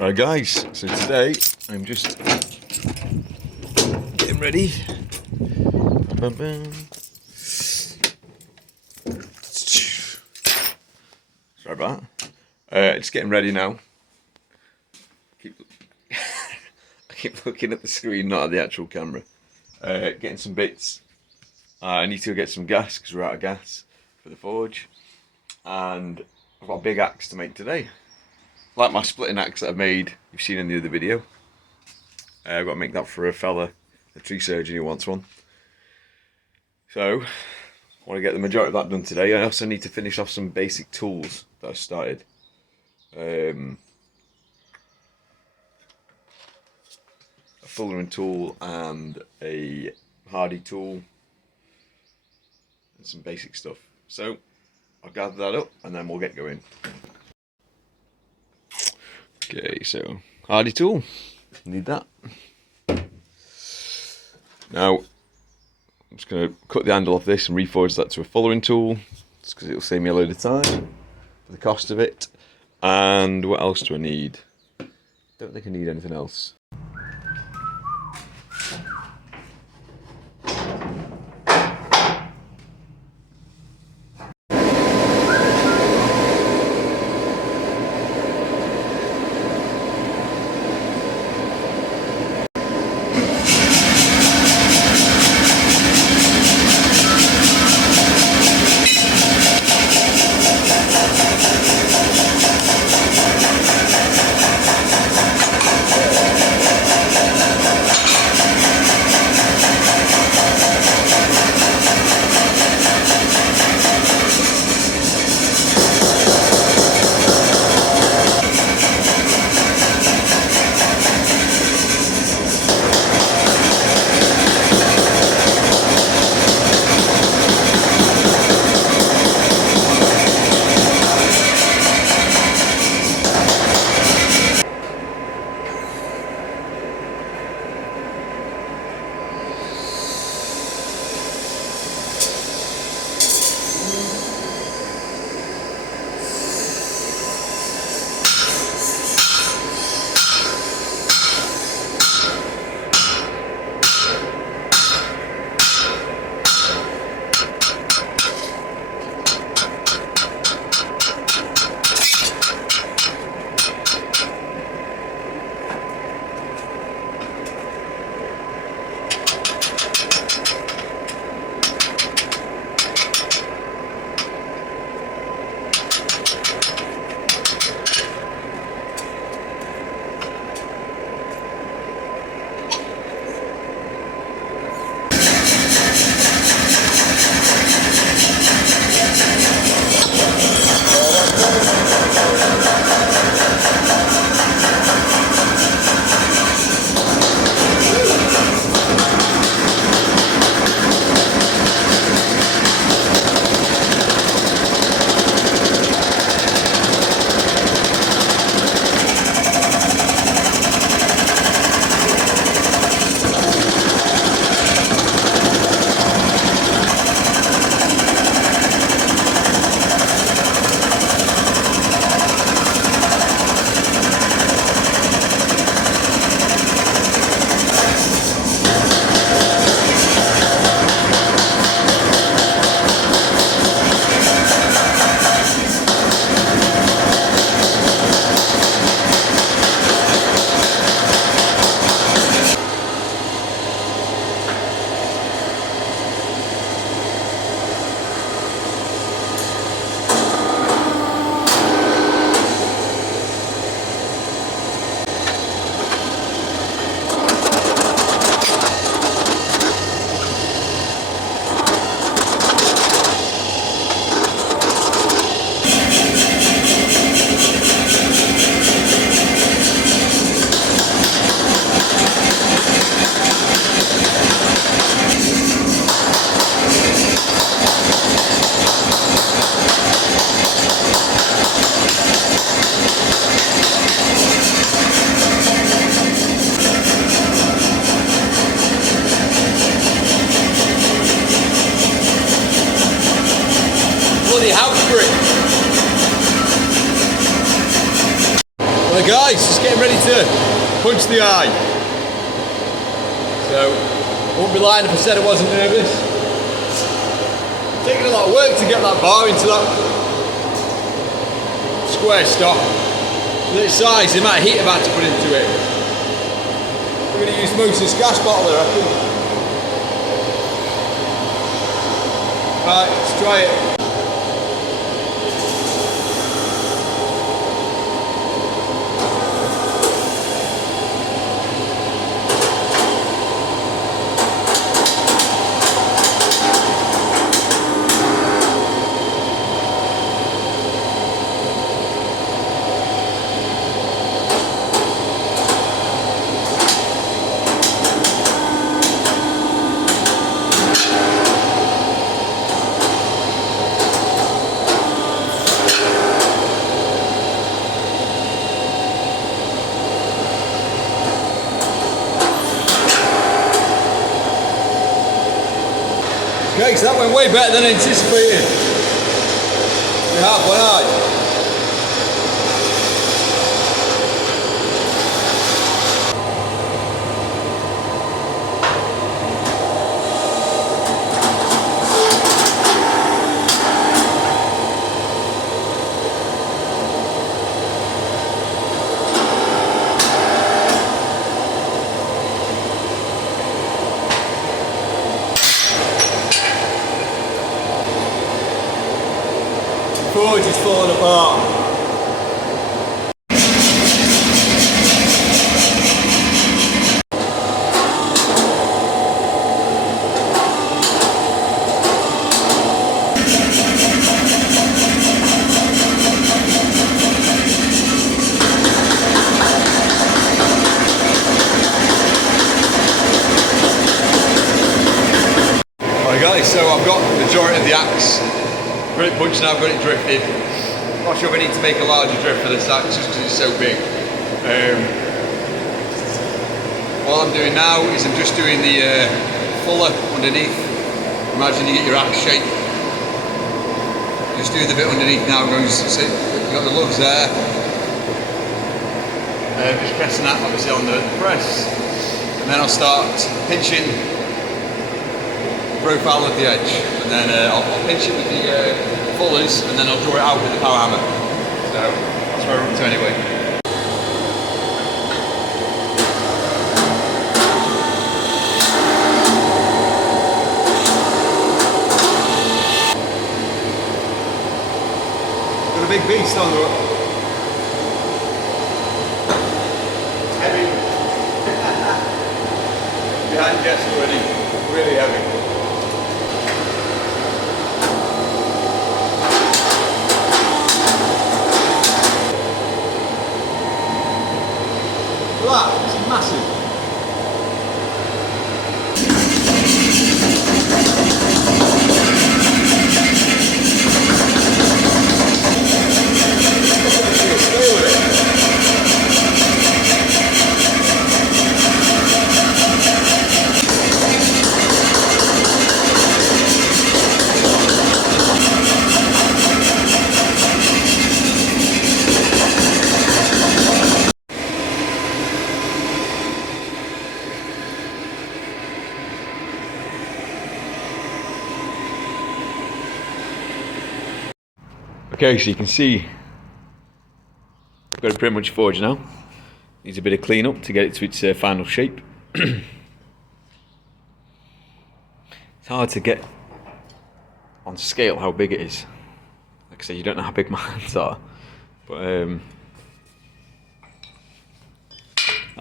Right guys, so today I'm just getting ready. Bum, bum, bum. Sorry about that. Just getting ready now. I keep looking at the screen, not at the actual camera. Getting some bits. I need to go get some gas because we're out of gas for the forge. And I've got a big axe to make today. Like my splitting axe that I made, you've seen in the other video. I've got to make that for a fella, a tree surgeon who wants one. So, I want to get the majority of that done today. I also need to finish off some basic tools that I started. A fullerene tool and a hardy tool and some basic stuff. So, I'll gather that up and then we'll get going. Okay, so hardy tool, need that. Now, I'm just going to cut the handle off this and reforge that to a fullerene tool, just because it'll save me a load of time for the cost of it. And what else do I need? Don't think I need anything else. Right guys, just getting ready to punch the eye. So, I wouldn't be lying if I said I wasn't nervous. It's taking a lot of work to get that bar into that square stop. For its size, the amount of heat I've had to put into it. We're going to use most of this gas bottle, I reckon. Right, let's try it. Okay, so that went way better than anticipated. We have one eye. Forge is falling apart. Alright guys, so I've got the majority of the axe. Got it punched now, I've got it drifted. Not sure if I need to make a larger drift for this axe just because it's so big. What I'm doing now is I'm just doing the fuller underneath. Imagine you get your axe shape. Just doing the bit underneath now, going to see, you've got the lugs there. Just pressing that obviously on the press. And then I'll start pinching profile of the edge, and then I'll pinch it with the fullers, and then I'll draw it out with the power hammer. So that's where we're up to anyway. Got a big beast on the heavy. Behind gets already really heavy. That is massive. Stay with it. Okay, so you can see I've got it pretty much forged now. Needs a bit of clean up to get it to its final shape. It's hard to get on scale how big it is. Like I say, you don't know how big my hands are, but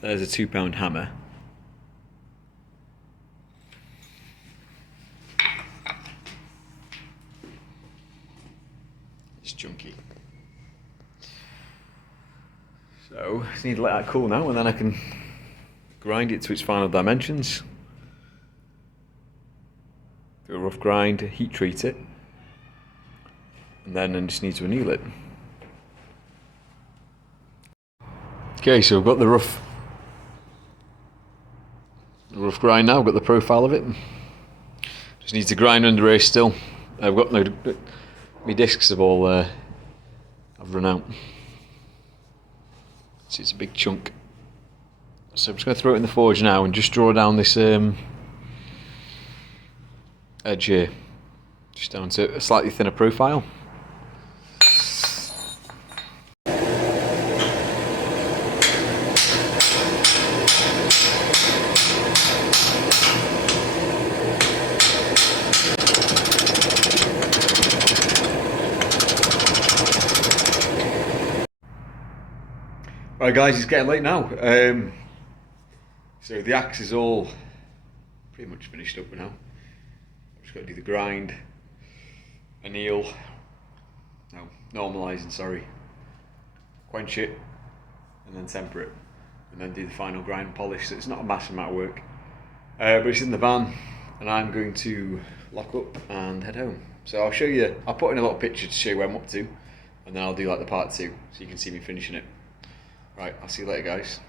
there's a £2 hammer. It's chunky. So, just need to let that cool now, and then I can grind it to its final dimensions. Do a rough grind, heat treat it, and then I just need to anneal it. Okay, so I've got the rough grind now. I've got the profile of it. Just need to grind under here still. I've got no. My discs have all I've run out. See, it's a big chunk. So I'm just going to throw it in the forge now and just draw down this edge here, just down to a slightly thinner profile. Right guys, it's getting late now. So the axe is all pretty much finished up now. I've just got to do the grind, normalising, sorry, quench it, and then temper it, and then do the final grind polish. So it's not a massive amount of work, but it's in the van, and I'm going to lock up and head home. So I'll show you, I'll put in a little picture to show you where I'm up to, and then I'll do like the part 2, so you can see me finishing it. Right, I'll see you later guys.